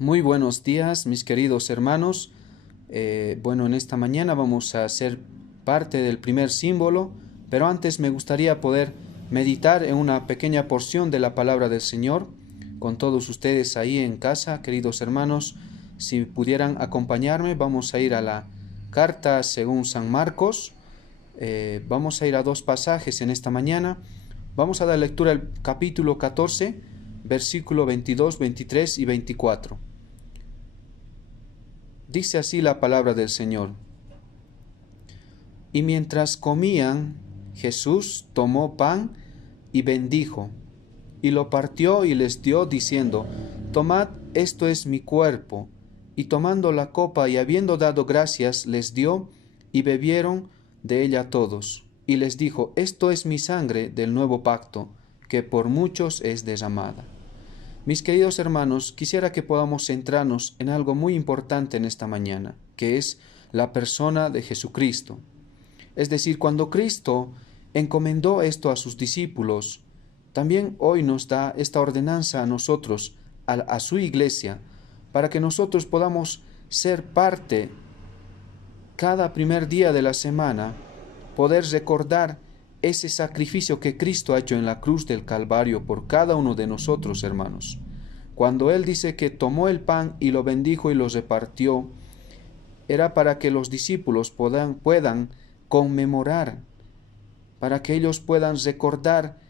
Muy buenos días, mis queridos hermanos. En esta mañana vamos a hacer parte del primer símbolo, pero antes me gustaría poder meditar en una pequeña porción de la palabra del Señor con todos ustedes ahí en casa, queridos hermanos. Si pudieran acompañarme, vamos a ir a la carta según San Marcos. Vamos a ir a dos pasajes en esta mañana. Vamos a dar lectura al capítulo 14, versículo 22, 23 y 24. Dice así la palabra del Señor. Y mientras comían, Jesús tomó pan y bendijo, y lo partió y les dio, diciendo: Tomad, esto es mi cuerpo. Y tomando la copa y habiendo dado gracias, les dio, y bebieron de ella todos. Y les dijo: Esto es mi sangre del nuevo pacto, que por muchos es derramada. Mis queridos hermanos, quisiera que podamos centrarnos en algo muy importante en esta mañana, que es la persona de Jesucristo. Es decir, cuando Cristo encomendó esto a sus discípulos, también hoy nos da esta ordenanza a nosotros, a su iglesia, para que nosotros podamos ser parte cada primer día de la semana, poder recordar ese sacrificio que Cristo ha hecho en la cruz del Calvario por cada uno de nosotros, hermanos. Cuando Él dice que tomó el pan y lo bendijo y lo repartió, era para que los discípulos puedan conmemorar, para que ellos puedan recordar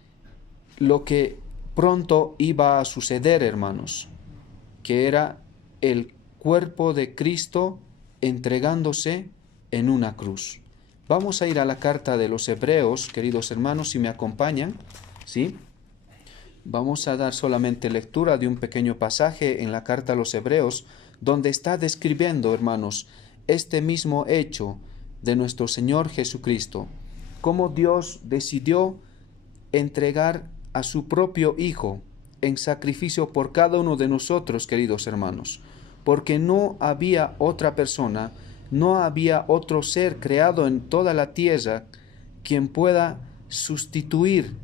lo que pronto iba a suceder, hermanos, que era el cuerpo de Cristo entregándose en una cruz. Vamos a ir a la carta de los Hebreos, queridos hermanos, si me acompañan, ¿sí? Vamos a dar solamente lectura de un pequeño pasaje en la carta a los Hebreos, donde está describiendo, hermanos, este mismo hecho de nuestro Señor Jesucristo, cómo Dios decidió entregar a su propio Hijo en sacrificio por cada uno de nosotros, queridos hermanos, porque no había otra persona, no había otro ser creado en toda la tierra quien pueda sustituir,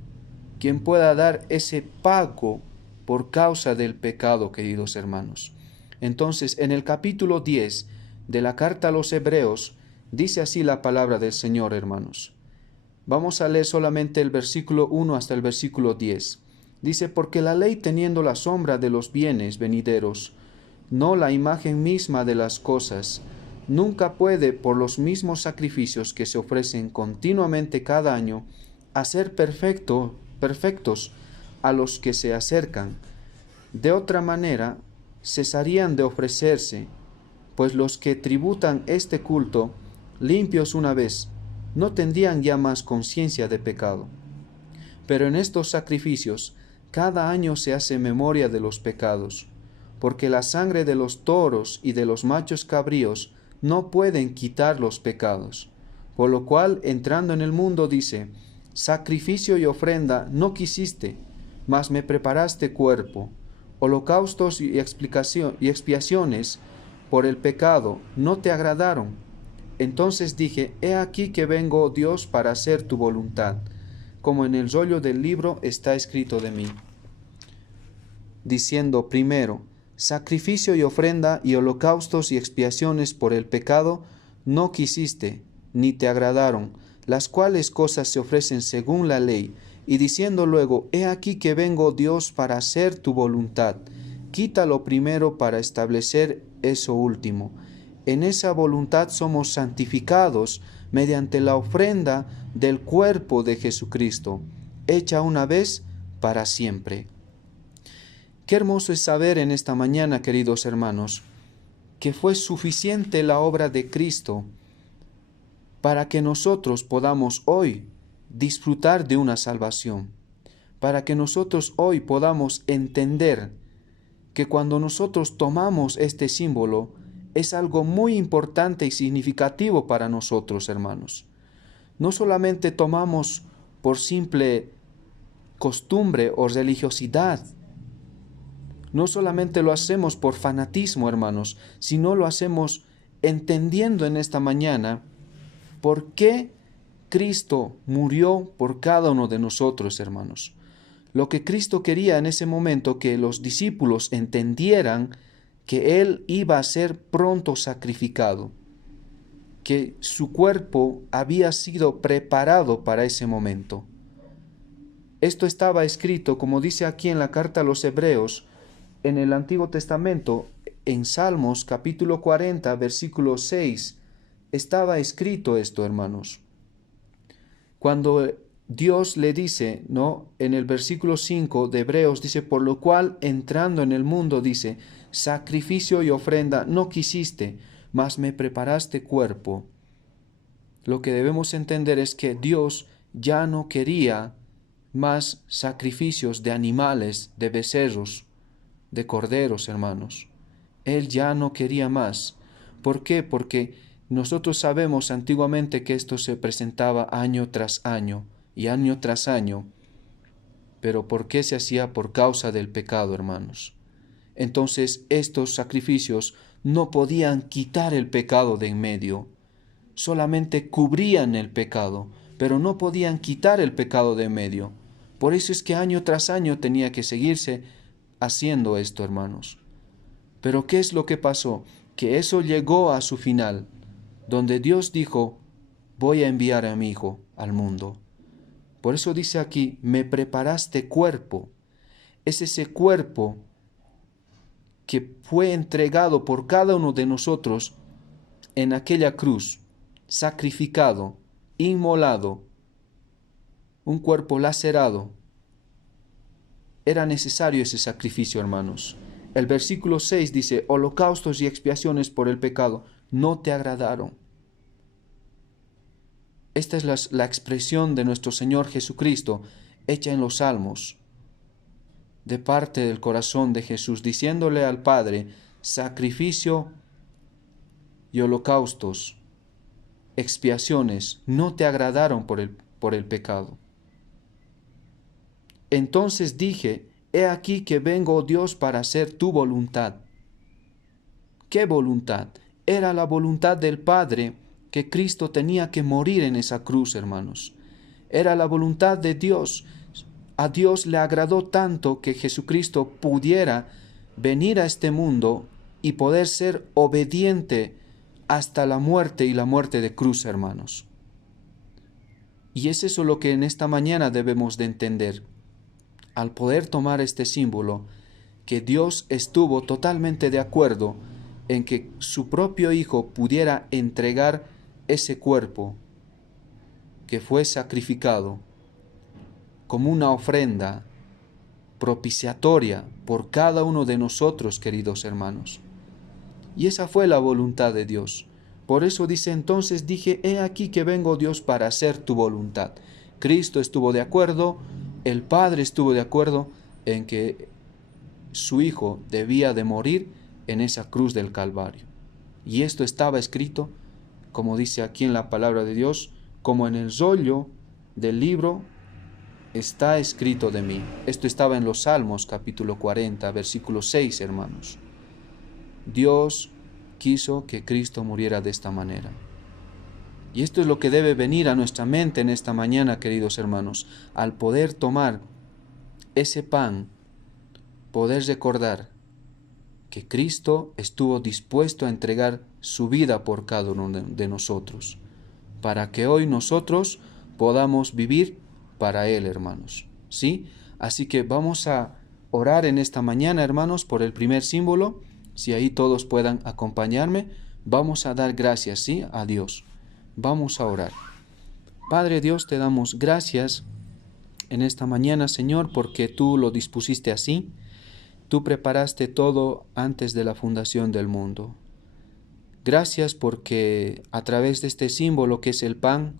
quien pueda dar ese pago por causa del pecado, queridos hermanos. Entonces, en el capítulo 10 de la carta a los Hebreos, dice así la palabra del Señor, hermanos. Vamos a leer solamente el versículo 1 hasta el versículo 10. Dice: Porque la ley, teniendo la sombra de los bienes venideros, no la imagen misma de las cosas, nunca puede, por los mismos sacrificios que se ofrecen continuamente cada año, hacer perfectos a los que se acercan. De otra manera, cesarían de ofrecerse, pues los que tributan este culto, limpios una vez, no tendrían ya más conciencia de pecado. Pero en estos sacrificios, cada año se hace memoria de los pecados, porque la sangre de los toros y de los machos cabríos no pueden quitar los pecados. Por lo cual, entrando en el mundo, dice: Sacrificio y ofrenda no quisiste, mas me preparaste cuerpo. Holocaustos y expiaciones por el pecado no te agradaron. Entonces dije: He aquí que vengo, oh Dios, para hacer tu voluntad, como en el rollo del libro está escrito de mí. Diciendo primero: Sacrificio y ofrenda y holocaustos y expiaciones por el pecado no quisiste, ni te agradaron, las cuales cosas se ofrecen según la ley. Y diciendo luego: He aquí que vengo, Dios, para hacer tu voluntad. Quita lo primero para establecer eso último. En esa voluntad somos santificados mediante la ofrenda del cuerpo de Jesucristo, hecha una vez para siempre. Qué hermoso es saber en esta mañana, queridos hermanos, que fue suficiente la obra de Cristo para que nosotros podamos hoy disfrutar de una salvación, para que nosotros hoy podamos entender que cuando nosotros tomamos este símbolo es algo muy importante y significativo para nosotros, hermanos. No solamente tomamos por simple costumbre o religiosidad, no solamente lo hacemos por fanatismo, hermanos, sino lo hacemos entendiendo en esta mañana por qué Cristo murió por cada uno de nosotros, hermanos. Lo que Cristo quería en ese momento que los discípulos entendieran que Él iba a ser pronto sacrificado, que su cuerpo había sido preparado para ese momento. Esto estaba escrito, como dice aquí en la carta a los Hebreos, en el Antiguo Testamento, en Salmos capítulo 40, versículo 6, estaba escrito esto, hermanos. Cuando Dios le dice, ¿no? En el versículo 5 de Hebreos dice, por lo cual entrando en el mundo dice, sacrificio y ofrenda no quisiste, mas me preparaste cuerpo. Lo que debemos entender es que Dios ya no quería más sacrificios de animales, de becerros, de corderos, hermanos. Él ya no quería más. ¿Por qué? Porque nosotros sabemos antiguamente que esto se presentaba año tras año y año tras año. Pero ¿por qué se hacía? Por causa del pecado, hermanos. Entonces estos sacrificios no podían quitar el pecado de en medio. Solamente cubrían el pecado, pero no podían quitar el pecado de en medio. Por eso es que año tras año tenía que seguirse haciendo esto, hermanos. Pero ¿qué es lo que pasó? Que eso llegó a su final, donde Dios dijo, voy a enviar a mi Hijo al mundo. Por eso dice aquí, me preparaste cuerpo. Es ese cuerpo que fue entregado por cada uno de nosotros en aquella cruz, sacrificado, inmolado, un cuerpo lacerado. Era necesario ese sacrificio, hermanos. El versículo 6 dice, holocaustos y expiaciones por el pecado no te agradaron. Esta es la expresión de nuestro Señor Jesucristo, hecha en los Salmos, de parte del corazón de Jesús, diciéndole al Padre, sacrificio y holocaustos, expiaciones, no te agradaron por el pecado. Entonces dije, he aquí que vengo, oh Dios, para hacer tu voluntad. ¿Qué voluntad? Era la voluntad del Padre que Cristo tenía que morir en esa cruz, hermanos. Era la voluntad de Dios. A Dios le agradó tanto que Jesucristo pudiera venir a este mundo y poder ser obediente hasta la muerte y la muerte de cruz, hermanos. Y es eso lo que en esta mañana debemos de entender. Al poder tomar este símbolo, que Dios estuvo totalmente de acuerdo en que su propio Hijo pudiera entregar ese cuerpo que fue sacrificado como una ofrenda propiciatoria por cada uno de nosotros, queridos hermanos. Y esa fue la voluntad de Dios. Por eso dice entonces, dije, he aquí que vengo, Dios, para hacer tu voluntad. Cristo estuvo de acuerdo, el Padre estuvo de acuerdo en que su Hijo debía de morir en esa cruz del Calvario. Y esto estaba escrito, como dice aquí en la palabra de Dios, como en el rollo del libro está escrito de mí. Esto estaba en los Salmos capítulo 40, versículo 6, hermanos. Dios quiso que Cristo muriera de esta manera. Y esto es lo que debe venir a nuestra mente en esta mañana, queridos hermanos, al poder tomar ese pan, poder recordar que Cristo estuvo dispuesto a entregar su vida por cada uno de nosotros, para que hoy nosotros podamos vivir para Él, hermanos. ¿Sí? Así que vamos a orar en esta mañana, hermanos, por el primer símbolo. Si ahí todos puedan acompañarme, vamos a dar gracias, ¿sí? A Dios. Vamos a orar. Padre Dios, te damos gracias en esta mañana, Señor, porque tú lo dispusiste así. Tú preparaste todo antes de la fundación del mundo. Gracias porque a través de este símbolo que es el pan,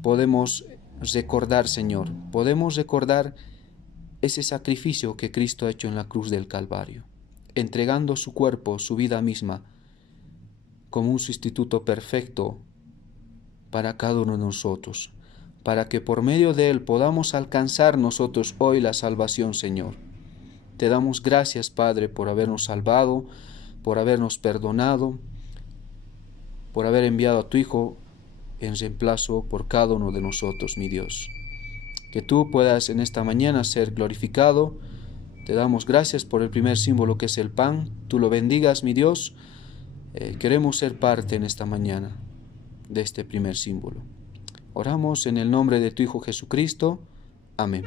podemos recordar, Señor, podemos recordar ese sacrificio que Cristo ha hecho en la cruz del Calvario, entregando su cuerpo, su vida misma, como un sustituto perfecto para cada uno de nosotros, para que por medio de Él podamos alcanzar nosotros hoy la salvación, Señor. Te damos gracias, Padre, por habernos salvado, por habernos perdonado, por haber enviado a tu Hijo en reemplazo por cada uno de nosotros, mi Dios. Que tú puedas en esta mañana ser glorificado Te damos gracias por el primer símbolo que es el pan. Tú lo bendigas, mi Dios. Queremos ser parte en esta mañana de este primer símbolo. Oramos en el nombre de tu Hijo Jesucristo. Amén.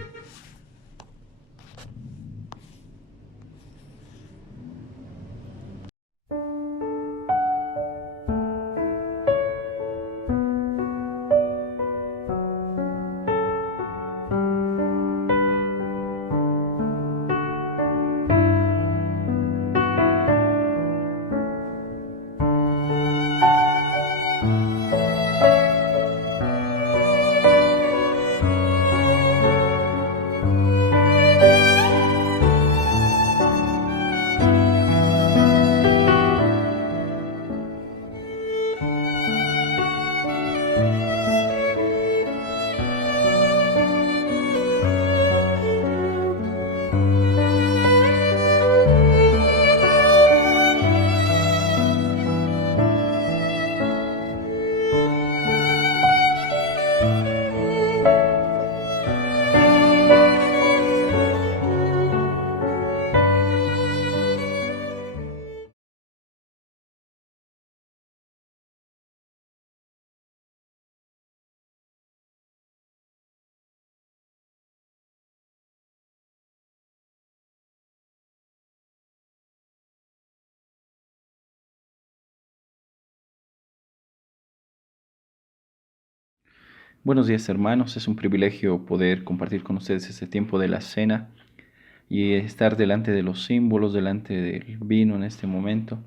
Buenos días, hermanos. Es un privilegio poder compartir con ustedes este tiempo de la cena y estar delante de los símbolos, delante del vino en este momento,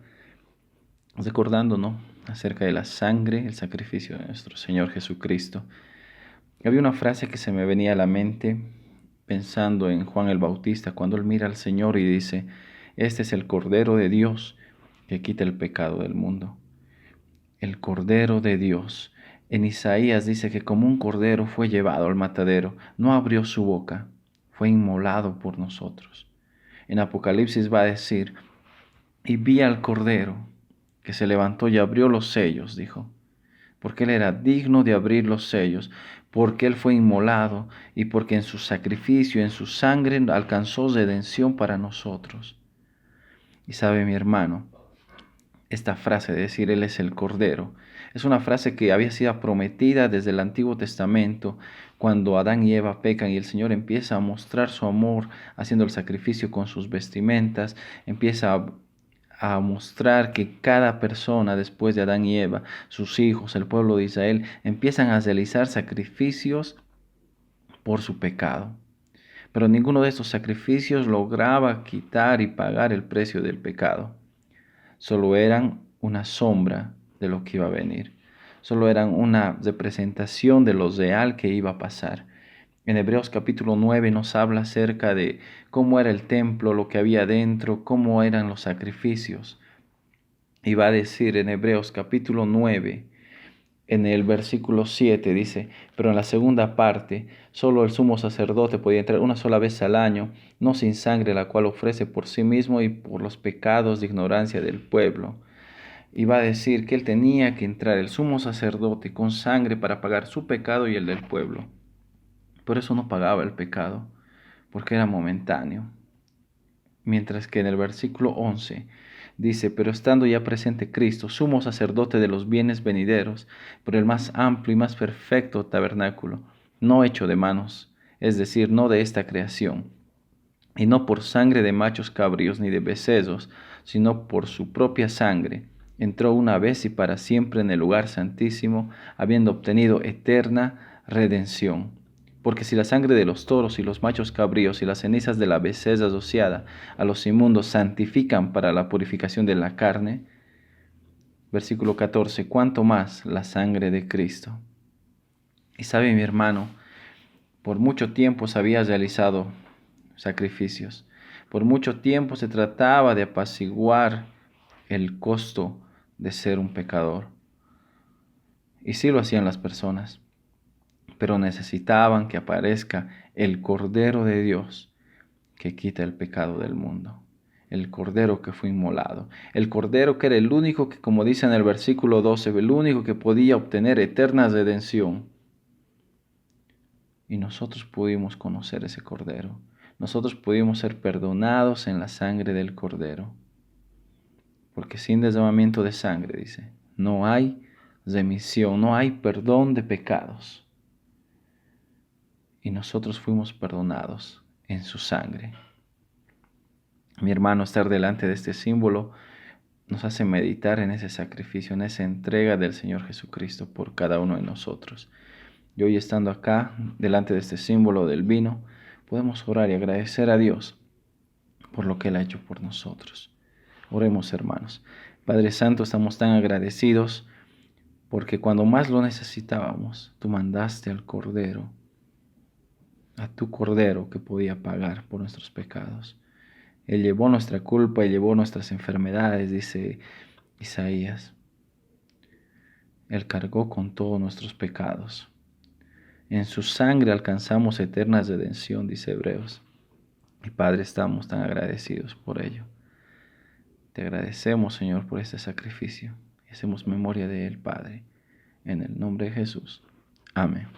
recordando, ¿no?, acerca de la sangre, el sacrificio de nuestro Señor Jesucristo. Había una frase que se me venía a la mente pensando en Juan el Bautista, cuando él mira al Señor y dice: este es el Cordero de Dios que quita el pecado del mundo. El Cordero de Dios. En Isaías dice que como un cordero fue llevado al matadero, no abrió su boca, fue inmolado por nosotros. En Apocalipsis va a decir: y vi al Cordero que se levantó y abrió los sellos, dijo, porque él era digno de abrir los sellos, porque él fue inmolado y porque en su sacrificio, en su sangre, alcanzó redención para nosotros. Y sabe, mi hermano, esta frase de decir Él es el Cordero es una frase que había sido prometida desde el Antiguo Testamento, cuando Adán y Eva pecan y el Señor empieza a mostrar su amor haciendo el sacrificio con sus vestimentas, empieza a mostrar que cada persona después de Adán y Eva, sus hijos, el pueblo de Israel, empiezan a realizar sacrificios por su pecado. Pero ninguno de estos sacrificios lograba quitar y pagar el precio del pecado. Solo eran una sombra de lo que iba a venir. Solo eran una representación de lo real que iba a pasar. En Hebreos capítulo 9 nos habla acerca de cómo era el templo, lo que había dentro, cómo eran los sacrificios. Y va a decir en Hebreos capítulo 9, en el versículo 7, dice: pero en la segunda parte, solo el sumo sacerdote podía entrar una sola vez al año, no sin sangre, la cual ofrece por sí mismo y por los pecados de ignorancia del pueblo. Y va a decir que él tenía que entrar, el sumo sacerdote, con sangre para pagar su pecado y el del pueblo. Por eso no pagaba el pecado, porque era momentáneo. Mientras que en el versículo 11 dice: pero estando ya presente Cristo, sumo sacerdote de los bienes venideros, por el más amplio y más perfecto tabernáculo, no hecho de manos, es decir, no de esta creación, y no por sangre de machos cabríos ni de becerros, sino por su propia sangre, entró una vez y para siempre en el lugar santísimo, habiendo obtenido eterna redención. Porque si la sangre de los toros y los machos cabríos y las cenizas de la becerra rociada a los inmundos santifican para la purificación de la carne, versículo 14, ¿cuánto más la sangre de Cristo? Y sabe, mi hermano, por mucho tiempo se había realizado sacrificios. Por mucho tiempo se trataba de apaciguar el costo de ser un pecador. Y sí lo hacían las personas, pero necesitaban que aparezca el Cordero de Dios que quita el pecado del mundo. El Cordero que fue inmolado. El Cordero que era el único que, como dice en el versículo 12, el único que podía obtener eterna redención. Y nosotros pudimos conocer ese Cordero. nosotros pudimos ser perdonados en la sangre del Cordero. Porque sin derramamiento de sangre, dice, no hay remisión, no hay perdón de pecados. Y nosotros fuimos perdonados en su sangre. Mi hermano, estar delante de este símbolo nos hace meditar en ese sacrificio, en esa entrega del Señor Jesucristo por cada uno de nosotros. Y hoy, estando acá, delante de este símbolo del vino, podemos orar y agradecer a Dios por lo que Él ha hecho por nosotros. Oremos, hermanos. Padre Santo, estamos tan agradecidos porque cuando más lo necesitábamos, tú mandaste al Cordero, a tu Cordero que podía pagar por nuestros pecados. Él llevó nuestra culpa y llevó nuestras enfermedades, dice Isaías. Él cargó con todos nuestros pecados. En su sangre alcanzamos eterna redención, dice Hebreos. Y Padre, estamos tan agradecidos por ello. Te agradecemos, Señor, por este sacrificio. Y hacemos memoria de Él, Padre. En el nombre de Jesús. Amén.